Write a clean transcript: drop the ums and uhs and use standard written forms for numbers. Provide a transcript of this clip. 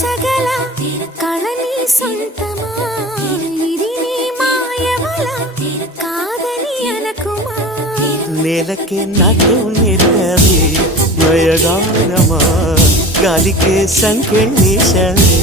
మార్చగల కళని సొంతమా ఇది నీ మాయవల కాదని అనకుమా నేలకే నాటు నేర్పవి నయగానమా గాలికే సంకెళ్ళేశవే